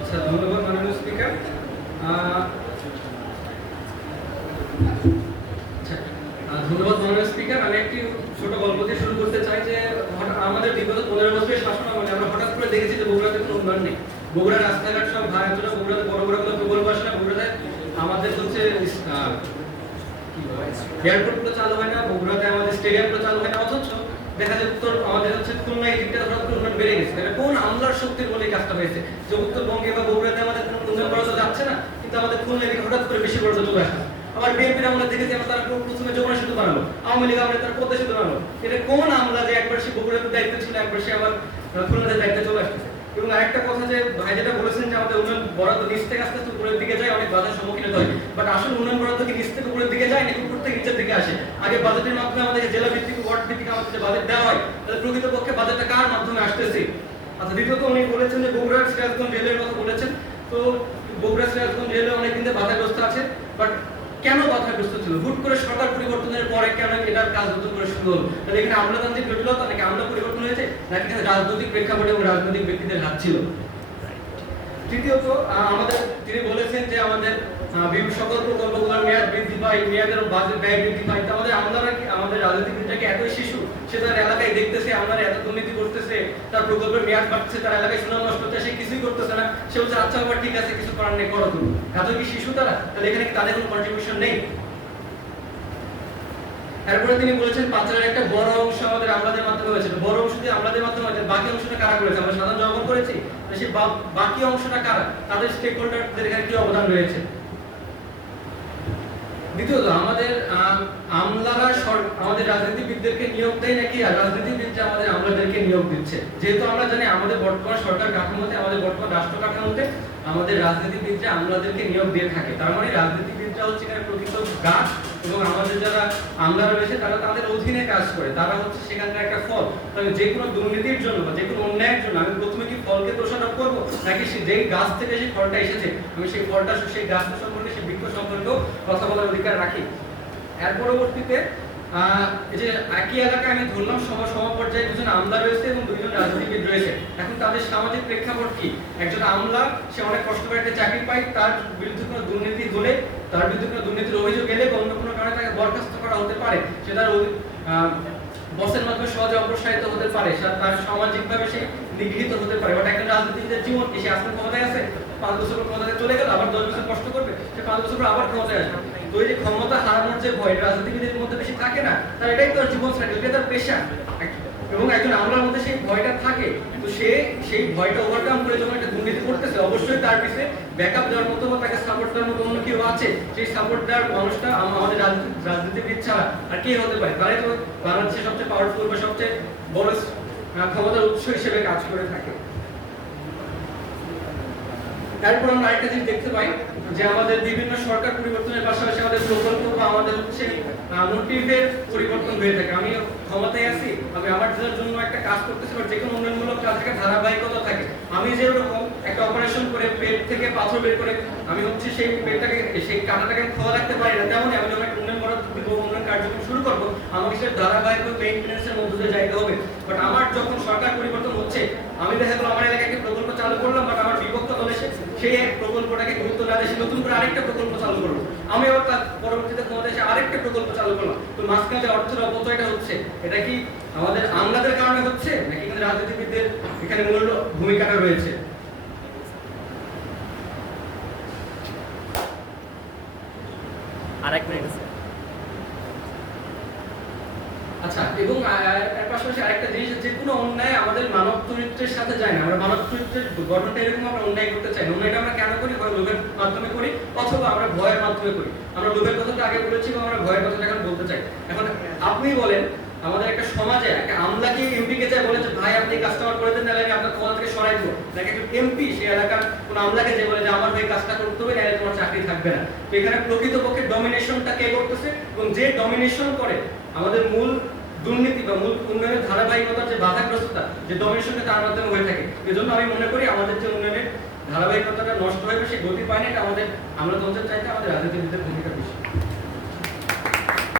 আচ্ছা, ধন্যবাদ মাননীয় স্পিকার। ধন্যবাদ মাননীয় স্পিকার। আমি একটি ছোট গল্প দিয়ে শুরু করতে চাই যে আমাদের বিগত 15 বছরের শাসন আমলে আমরা হঠাৎ করে দেখেছি যে বগুড়াতে কোনো উন্নয়ন নেই। বগুড়ার রাস্তাঘাট সব ভাঙাচোরা, বগুড়াতে বড় বড় কোনো প্রকল্প আসে না, বগুড়াতে আমাদের হচ্ছে এয়ারপোর্টগুলো চালু হয় না, বগুড়াতে আমাদের স্টেডিয়ামগুলো চালু হয় না, অথচ দেখা যায় উত্তর আমাদের হচ্ছে খুলনা এই দিকটা হঠাৎ করে উন্নয়ন বেড়ে গেছে। এটা কোন আমলার শক্তির বলে কাজটা হয়েছে যে উত্তরবঙ্গে বা বগুড়াতে আমাদের কোনো উন্নয়ন করা যাচ্ছে না, কিন্তু আমাদের খুলনা দিকে হঠাৎ করে বেশি বড় চলে আসে। আবার বিএনপির আমরা দেখেছি আমরা তারা প্রথমে যমুনা সেতু বানালো, আওয়ামী লীগ আমরা তারা পদ্মা সেতু বানালো। এটা কোন আমলা যে একবার সে বগুড়াতে দায়িত্ব ছিল, একবার সে আবার খুলনাতে দায়িত্ব চলে আসতেছে। এবং আরেকটা কথা যে ভাই যেটা বলেছেন যে আমাদের উন্নয়ন বরাদ্দ নিচ থেকে আস্তে আস্তে উপরের দিকে যায়, অনেক বাধার সম্মুখীন হতে হয়, বাট আসলে উন্নয়ন বরাদ্দ কি নিচ থেকে উপরের দিকে যায় নাকি উপর থেকে নিচের দিকে আসে? আগে বাজেটের মাধ্যমে আমাদের জেলা ভিত্তিক ওয়ার্ড ভিত্তিক আমাদের যে বাজেট দেওয়া হয়, তাহলে প্রকৃতপক্ষে বাজেটটা কার মাধ্যমে আসতেছে? আচ্ছা, দ্বিতীয়ত উনি বলেছেন যে বগুড়ার সিরাজগঞ্জ রেলের কথা বলেছেন। তো বগুড়া সিরাজগঞ্জ রেলে অনেকদিন ধরে বাধাগ্রস্ত আছে, বাট কেন বাধাগ্রস্ত ছিল? হুট করে সরকার পরিবর্তনের পরে কেন এটার কাজ নতুন করে শুরু হলো? তাহলে এখানে আমলাতান্ত্রিক জটিলতা নাকি আমলা পরিবর্তন হয়েছে, নাকি এখানে রাজনৈতিক প্রেক্ষাপটে এবং রাজনৈতিক ব্যক্তিদের হাত ছিল? তৃতীয়ত আমাদের তিনি বলেছেন যে আমাদের বিভিন্ন সকল প্রকল্পগুলোর মেয়াদ বৃদ্ধি পায়, মেয়াদের বাজেট ব্যয় বৃদ্ধি পায়। আমাদের আমলারা কি, আমাদের রাজনীতিবিদরা এতই শিশু, সে তার এলাকায় দেখতেছে আমলারা এত দুর্নীতি করতেছে, তার প্রকল্পের মেয়াদ বাড়ছে, তার এলাকায় সুনাম নষ্ট হচ্ছে, সে কিছুই করতেছে না, সে বলছে আচ্ছা বাবা ঠিক আছে কিছু করার নেই, করো তুমি। এত কি শিশু তারা? তাহলে এখানে কি তাদের কোনো কন্ট্রিবিউশন নেই? এরপরে তিনি বলেছেন পাচারের একটা বড় অংশ আমাদের আমলাদের মাধ্যমে হয়েছে। বড় অংশ দিয়ে আমলাদের মাধ্যমে হয়েছে, বাকি অংশটা কারা করেছে? আমরা সাধারণ জনগণ করেছি। সেই বাকি অংশটা কারা? তাদের স্টেক হোল্ডারদের এখানে কি অবদান রয়েছে? দ্বিতীয়ত আমাদের আমলারা আমাদের রাজনীতিবিদদেরকে নিয়োগ দেয় নাকি রাজনীতিবিদরা আমাদের আমলাদেরকে নিয়োগ দিচ্ছে? যেহেতু আমরা জানি আমাদের বর্তমান সরকার কাঠামোতে, আমাদের বর্তমান রাষ্ট্র কাঠামোতে আমাদের রাজনীতিবিদরা আমলাদেরকে নিয়োগ দিয়ে থাকে। তার মানে রাজনীতিবিদরা হচ্ছে এখানে প্রকৃত গাছ, এবং আমাদের যারা আমলারা রয়েছে তারা তাদের অধীনে কাজ করে, তারা হচ্ছে সেখানকার একটা ফল। তবে যে কোনো দুর্নীতির জন্য বা যে কোনো অন্যায়ের জন্য আমি প্রথমে কি ফলকে দোষারোপ করবো, নাকি যেই গাছ থেকে সেই ফলটা এসেছে আমি সেই ফলটা, সেই গাছটা সম্পর্কে, সেই বৃক্ষ সম্পর্কেও কথা বলার অধিকার রাখি। এর পরবর্তীতে এই যে একই এলাকায় আমি ধরলাম সমপর্যায়ে দুজন আমলা রয়েছে এবং দুইজন রাজনীতিবিদ রয়েছে। এখন তাদের সামাজিক প্রেক্ষাপট কি? একজন আমলা, সে অনেক কষ্ট করে একটা চাকরি পায়, তার বিরুদ্ধে কোনো দুর্নীতি হলে, তার বিরুদ্ধে কোনো দুর্নীতির অভিযোগ এলে অন্য কোনো কারণে তাকে বরখাস্ত করা হতে পারে, সে তার বসের মাধ্যমে সহজে অপসারিত হতে পারে, তার সামাজিকভাবে সে নিগৃহীত হতে পারে। বাট একজন রাজনীতিবিদের জীবন কি? সে আজকে ক্ষমতায় আছে, 5 বছর পর ক্ষমতায় চলে গেল, আবার 10 বছর কষ্ট করবে, সে 5 বছর পর আবার ক্ষমতায় আসবে। তো এই যে ক্ষমতা হারানোর যে ভয় রাজনীতিবিদের মধ্যে বেশি থাকে না, তার এটাই তো জীবন সাইকেল, এটা তার পেশা। এবং একজন আমলার মধ্যে সেই ভয়টা থাকে, তো সে সেই ভয়টা ওভারকাম করে যখন একটা দুর্নীতি করতেছে, অবশ্যই তার পিছনে ব্যাকআপ দেওয়ার মতো বা তাকে সাপোর্ট দেওয়ার মতো অন্য কেউ আছে। সেই সাপোর্ট দেওয়ার মানুষটা আমাদের রাজনীতিবিদ ছাড়া আর কে হতে পারে? তারাই তো বাংলাদেশের সবচেয়ে পাওয়ারফুল বা সবচেয়ে বড় ক্ষমতার উৎস হিসেবে কাজ করে থাকে। তারপর আমরা আরেকটা জিনিস দেখতে পাই যে আমাদের বিভিন্ন সরকার পরিবর্তনের পাশাপাশি আমাদের প্রকল্প বা আমাদের হচ্ছে মোটিভের পরিবর্তন হয়ে থাকে। আমি ক্ষমতায় আছি, আমি আমার জন্য একটা কাজ করতেছি, বা যে কোনো উন্নয়নমূলক কাজ থেকে ধারাবাহিকতা থাকে। আমি যেরকম একটা অপারেশন করে পেট থেকে পাথর বের করে আমি হচ্ছে সেই পেটটাকে, সেই কাঁটাটাকে খোলা রাখতে পারি না, তেমনই আমি যখন একটা উন্নয়ন বরাদ্দ দিব, উন্নয়ন কার্যক্রম শুরু করবো, আমাকে সেটা ধারাবাহিক মেইনটেনেন্সের মধ্যে দিয়ে যাইতে হবে। বাট আমার যখন সরকার পরিবর্তন হচ্ছে, আমি দেখা গেল আমার এলাকায় একটা প্রকল্প চালু করলাম, বাট আমার বিপক্ষ দল এসে সেই এক প্রকল্পটাকে গুরুত্ব না দিয়ে নতুন করে আরেকটা প্রকল্প চালু করবো, আমি আবার তার পরবর্তীতে ক্ষমতায় এসে আরেকটা প্রকল্প চালু করলাম। তো মাঝখানে যে অর্থের অপচয়টা হচ্ছে, এটা কি আমাদের আমলাদের কারণে হচ্ছে, নাকি এখানে রাজনীতিবিদদের এখানে মূল ভূমিকাটা রয়েছে? আরেক মিনিট। আচ্ছা, এবং এর পাশাপাশি আরেকটা জিনিস, যে কোনো অন্যায় আমাদের মানব চরিত্রের সাথে যায় না। আমরা মানব চরিত্রের গঠনটা এরকম, আমরা অন্যায় করতে চাই না। অন্যায়টা আমরা কেন করি? হয় লোভের মাধ্যমে করি, অথবা আমরা ভয়ের মাধ্যমে করি। আমরা লোভের কথাটা আগে বলেছি এবং আমরা ভয়ের কথাটা এখন বলতে চাই। এখন আপনি বলেন, আমাদের একটা সমাজে একটা আমলাকে এমপি কে চায় বলে যে ভাই আপনি কাস্টমার করে দেন, নাহলে আমি আপনার ক্ষমতা থেকে সরাই দেবো, নাকি একজন এমপি সেই এলাকার কোন আমলাকে যে বলে যে আমার হয়ে কাজটা করতে হবে, নাহলে তোমার চাকরি থাকবে না। তো এখানে প্রকৃতপক্ষে ডমিনেশনটা কে করতেছে? এবং যে ডমিনেশন করে আমাদের মূল দুর্নীতি বা মূল উন্নয়নের ধারাবাহিকতার যে বাধাগ্রস্ততা, যে ডমিনেশনটা তার মাধ্যমে হয়ে থাকে। এজন্য আমি মনে করি আমাদের যে উন্নয়নের ধারাবাহিকতাটা নষ্ট হয়ে সেই গতি পায় না, এটা আমাদের আমলাতন্ত্রের চাইতে আমাদের রাজনীতিবিদদের ভূমিকা।